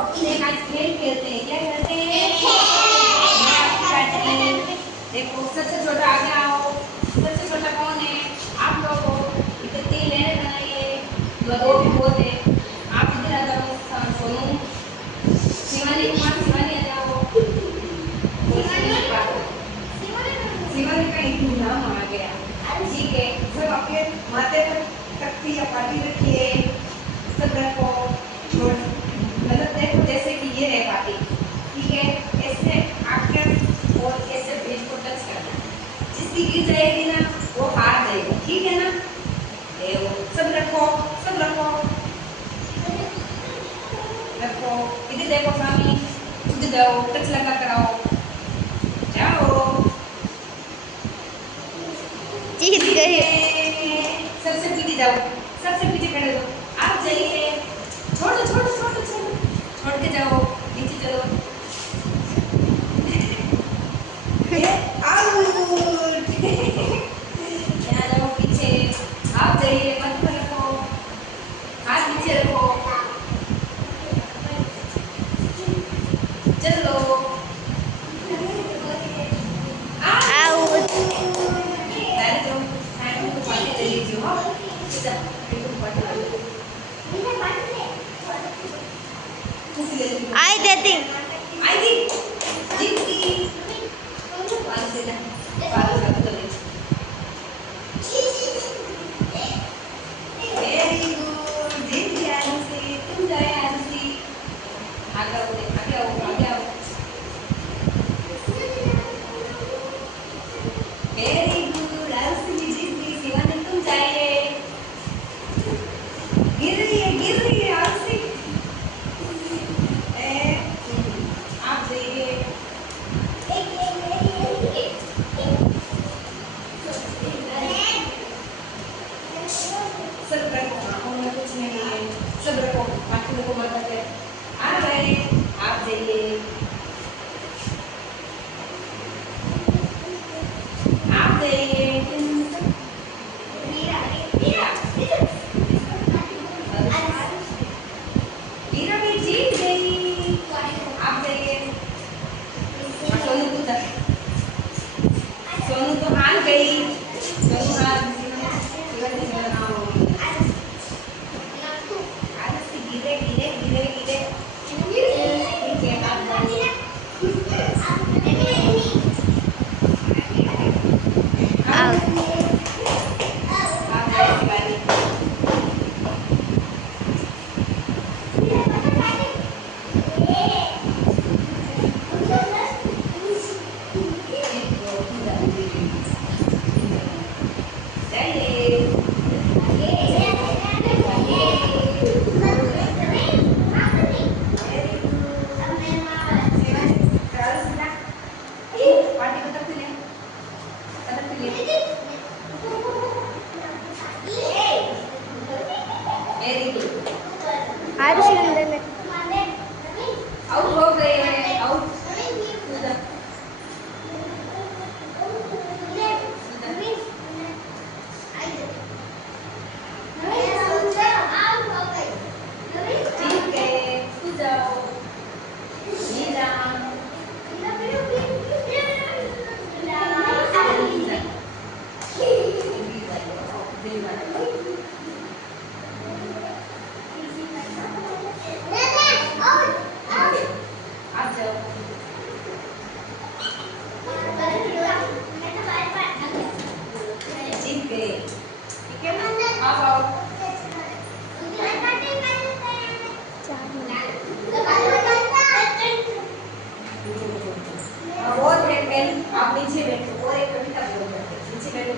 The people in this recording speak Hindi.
अपन एक आज खेल खेलते हैं। क्या खेलते हैं? देखो सबसे छोटा आगे आओ। सबसे छोटा कौन है? आप लोग हो। इधर 3 लेने बनाइए। 2 भी बहुत है। आप इधर आ जाओ। सोनू, शिवानी, कुमार, शिवानी आ जाओ। शिवानी का इतना नाम आ गया। ठीक है, सब आपके माथे पर तख्ती या पाटी रखिए। सब रखो। मतलब देखो जैसे कि ये है पाटी। ठीक है, ऐसे आके और ऐसे बेच को टच करना। जिसकी गिर जाएगी ना वो हार जाएगा। ठीक है ना? देखो सब रखो, सब रखो, रखो। इधर देखो स्वामी, उधर जाओ, टच लगा कराओ। जाओ। जीत गए। सबसे पीछे जाओ, सबसे पीछे खड़े हो। आप जाइए। छोड़ो छोड़ो छोड़ो छोड़ो, छोड़ के जाओ। नीचे चलो। आउट। यहाँ जाओ पीछे। आप जाइए, मत रखो, हाथ नीचे रखो। चलो। आउट। पहले जो हैंड को पानी ले लीजिए। हाँ, इधर हैंड को पानी ले लीजिए। आई देती। आई थी, जीत गई। पानी से ना, पानी से तो ले। वेरी गुड, जीत गई आरुषि। तुम जाए आरुषि। आगे आओ, आगे आओ, आगे आओ। वेरी गुड, आरुषि भी जीत गई। शिवानी तुम जाइए। गिर रही है आरुषि। आप जाइए। सब रखो, आँखों में कुछ नहीं है। सब रखो, बाकी को मत रखे। आ गए, आप जाइए। आप जाइए। मीरा भी जीत गई। आप जाइए। सोनू तू जा। सोनू तो हार गई। सोनू हार। शिवानी का नाम आरुषि गिरे गिरे गिरे गिरे। ठीक है, आप जाइए। आउट। आप जाइए शिवानी। जाइए। पार्टी को तब ले, तब ले। Very good. आरुषि नंदन ने आउट हो गए हैं, आउट। ठीक है, तू जाओ। नीला। आप जाओ। जीत गए। ठीक है ना? आप आओ। और है पेन, आप नीचे बैठो। और एक कविता बोल, नीचे बैठो।